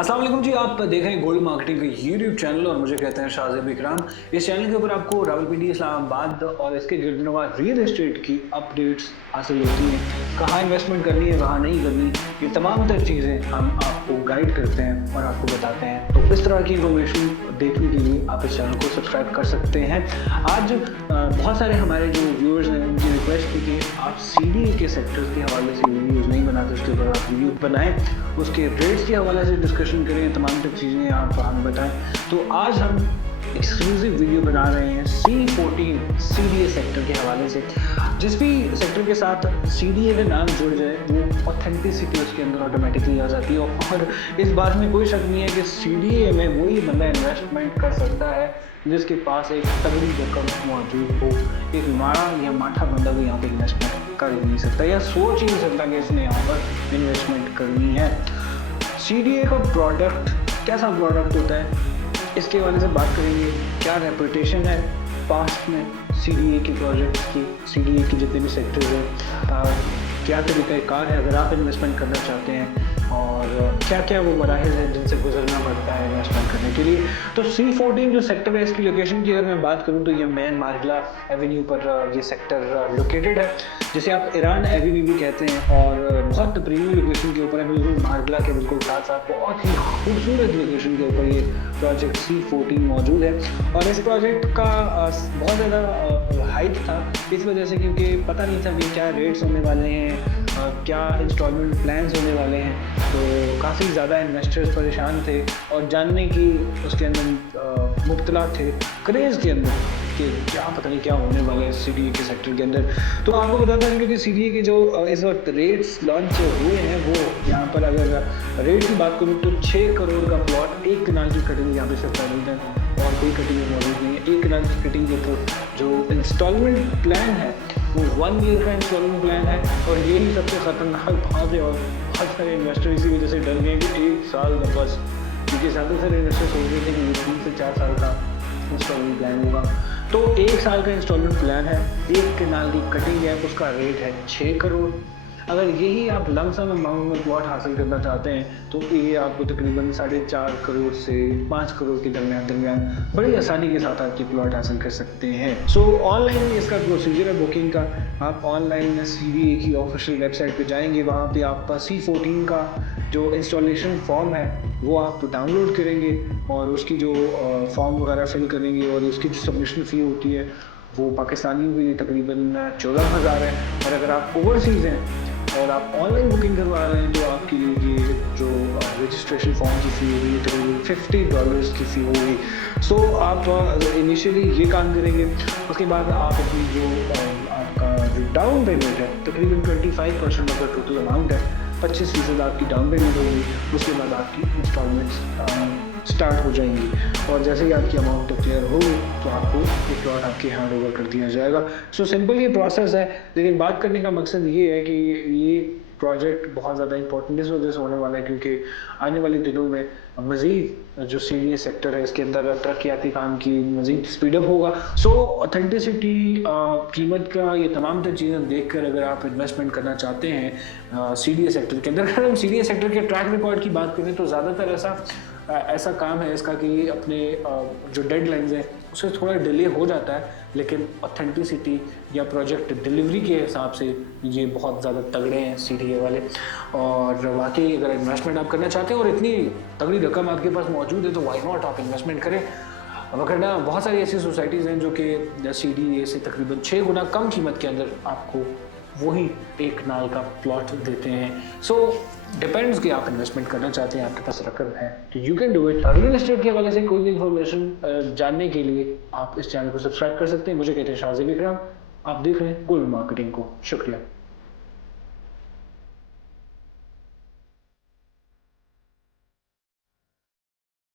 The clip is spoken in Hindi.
अस्सलाम वालेकुम जी, आप देख रहे हैं गोल्ड मार्केटिंग का यूट्यूब चैनल और मुझे कहते हैं शाजिब इकराम। इस चैनल के ऊपर आपको रावलपिंडी, इस्लामाबाद और इसके गिरदनवार रियल एस्टेट की अपडेट्स हासिल होती हैं। कहाँ इन्वेस्टमेंट करनी है, कहाँ नहीं करनी, ये तमाम तर चीज़ें हम आपको गाइड करते हैं और आपको बताते हैं। तो इस तरह की इन्फॉर्मेशन देखने के लिए आप इस चैनल को सब्सक्राइब कर सकते हैं। आज बहुत सारे हमारे जो व्यूअर्स हैं उनकी रिक्वेस्ट थी कि आप CDA के सेक्टर्स के हवाले से वीडियोज़ नहीं बनाते, उसके ऊपर आप वीडियो बनाएँ, उसके रेट्स के हवाले से डिस्कशन करें, तमाम तक चीज़ें आप हमें बताएं। तो आज हम एक्सक्लूसिव वीडियो बना रहे हैं C14 CDA सेक्टर के हवाले से। जिस भी सेक्टर के साथ CDA का नाम जुड़ जाए वो ऑथेंटिसिटी उसके अंदर ऑटोमेटिकली आ जाती है। और इस बात में कोई शक नहीं है कि CDA में वही बंदा इन्वेस्टमेंट कर सकता है जिसके पास एक तगड़ी रकम मौजूद हो। एक माड़ा या माठा बंदा भी यहाँ पर इन्वेस्टमेंट कर ही नहीं सकता या सोच ही नहीं सकता कि इसने यहाँ पर इन्वेस्टमेंट करनी है। CDA का प्रोडक्ट कैसा प्रोडक्ट होता है, इसके हवाले से बात करेंगे। क्या रेपुटेशन है पास्ट में CDA के प्रोजेक्ट्स की, CDA के जितने भी सेक्टर्स हैं, क्या तरीक़ाकार है अगर आप इन्वेस्टमेंट करना चाहते हैं और क्या क्या वो मराहिल हैं जिनसे गुजरना पड़ता है इन्वेस्टमेंट करने के लिए। तो C14 जो सेक्टर है, इसकी लोकेशन की अगर मैं बात करूँ तो ये मेन मार्गला एवेन्यू पर ये सेक्टर लोकेटेड है, जिसे आप ईरान एवेन्यू भी कहते हैं। और बहुत प्रीमियम लोकेशन के ऊपर है, बिल्कुल मार्गला के बिल्कुल साथ साथ बहुत ही खूबसूरत लोकेशन के ऊपर ये प्रोजेक्ट C14 मौजूद है। और इस प्रोजेक्ट का बहुत ज़्यादा हाइप था इस वजह से क्योंकि पता नहीं था कि क्या रेट्स होने वाले हैं, क्या इंस्टॉलमेंट प्लान्स होने वाले हैं। तो काफ़ी ज़्यादा इन्वेस्टर्स परेशान थे और जानने की उसके अंदर मुब्तला थे, क्रेज़ के अंदर कि क्या पता नहीं क्या होने वाला है CDA के सेक्टर के अंदर। तो आपको बताता हूँ कि CDA के जो इस वक्त रेट्स लॉन्च हुए हैं वो यहाँ पर अगर रेट की बात करूँ तो 6 करोड़ का प्लॉट, 1 कनाल की कटिंग यहाँ पे सकता है और कोई कटिंग मौजूद नहीं है। 1 कनाल की कटिंग के ऊपर जो इंस्टॉलमेंट प्लान है वो 1 ईयर का इंस्टॉलमेंट प्लान है। और यही सबसे ख़तरनाक बात है और बहुत सारे इन्वेस्टर इसी वजह से डर गए कि 1 साल का बस, क्योंकि ज़्यादा सारे इन्वेस्टर सोच रहे थे कि 3 से 4 साल का इंस्टॉलमेंट प्लान होगा। तो 1 साल का इंस्टॉलमेंट प्लान है, 1 कनाल की कटिंग है, उसका रेट है 6 करोड़। अगर यही आप लमसम अमाउंट में प्लॉट हासिल करना चाहते हैं तो ये आपको तकरीबन 4.5 करोड़ से 5 करोड़ के दरमियान बड़ी आसानी के साथ आपकी प्लॉट हासिल कर सकते हैं। सो ऑनलाइन इसका प्रोसीजर है बुकिंग का। आप ऑनलाइन CDA की ऑफिशियल वेबसाइट पे जाएंगे, वहाँ पे आप C14 का जो इंस्टॉलेशन फॉर्म है वो आप डाउनलोड करेंगे और उसकी जो फॉर्म वगैरह फिल करेंगे और उसकी जो सबमिशन फ़ी होती है वो पाकिस्तानी हुई तकरीबन 14,000 है। और अगर आप ओवरसीज़ हैं और आप ऑनलाइन बुकिंग करवा रहे हैं तो आपके लिए ये जो रजिस्ट्रेशन फॉर्म की फ़ी होगी तकरीबन $50 की फ़ी होगी। सो आप इनिशियली ये काम करेंगे, उसके बाद आप अपनी जो आपका जो डाउन पेमेंट है तकरीबन 25% ऑफ द टोटल अमाउंट है, 25% आपकी डाउन पेमेंट होगी। उसके बाद आपकी इंस्टॉलमेंट्स स्टार्ट हो जाएंगी और जैसे ही आपकी अमाउंट क्लियर होगी तो आपको एक प्लॉट आपके हैंड ओवर कर दिया जाएगा। सो सिंपल ये प्रोसेस है, लेकिन बात करने का मकसद ये है कि ये प्रोजेक्ट बहुत ज़्यादा इंपॉर्टेंट इस वजह से होने वाला है क्योंकि आने वाले दिनों में मज़ीद जो CDA सेक्टर है इसके अंदर तरक्याती काम की मज़ीद स्पीडअप होगा। सो ऑथेंटिसिटी, कीमत का ये तमाम तर चीज़ें देख कर अगर आप इन्वेस्टमेंट करना चाहते हैं CDA सेक्टर के अंदर, अगर हम CDA सेक्टर के ट्रैक रिकॉर्ड की बात करें तो ज़्यादातर ऐसा काम है इसका कि अपने जो डेडलाइंस हैं उससे थोड़ा डिले हो जाता है, लेकिन ऑथेंटिसिटी या प्रोजेक्ट डिलीवरी के हिसाब से ये बहुत ज़्यादा तगड़े हैं CDA वाले। और वाकई अगर इन्वेस्टमेंट आप करना चाहते हैं और इतनी तगड़ी रकम आपके पास मौजूद है तो वाई नॉट आप इन्वेस्टमेंट करें। वरना बहुत सारी ऐसी सोसाइटीज़ हैं जो कि CDA से तकरीबन 6 गुना कम कीमत के अंदर आपको वही 1 कनाल का प्लॉट देते हैं। सो डिपेंड्स कि आप इन्वेस्टमेंट करना चाहते हैं, आपके पास रकम है तो you can do it. Real estate के हवाले से कोई भी इन्फॉर्मेशन जानने के लिए आप इस चैनल को सब्सक्राइब कर सकते हैं। मुझे कहते हैं शाजिब इकराम, आप देख रहे हैं गोल्ड मार्केटिंग को। शुक्रिया।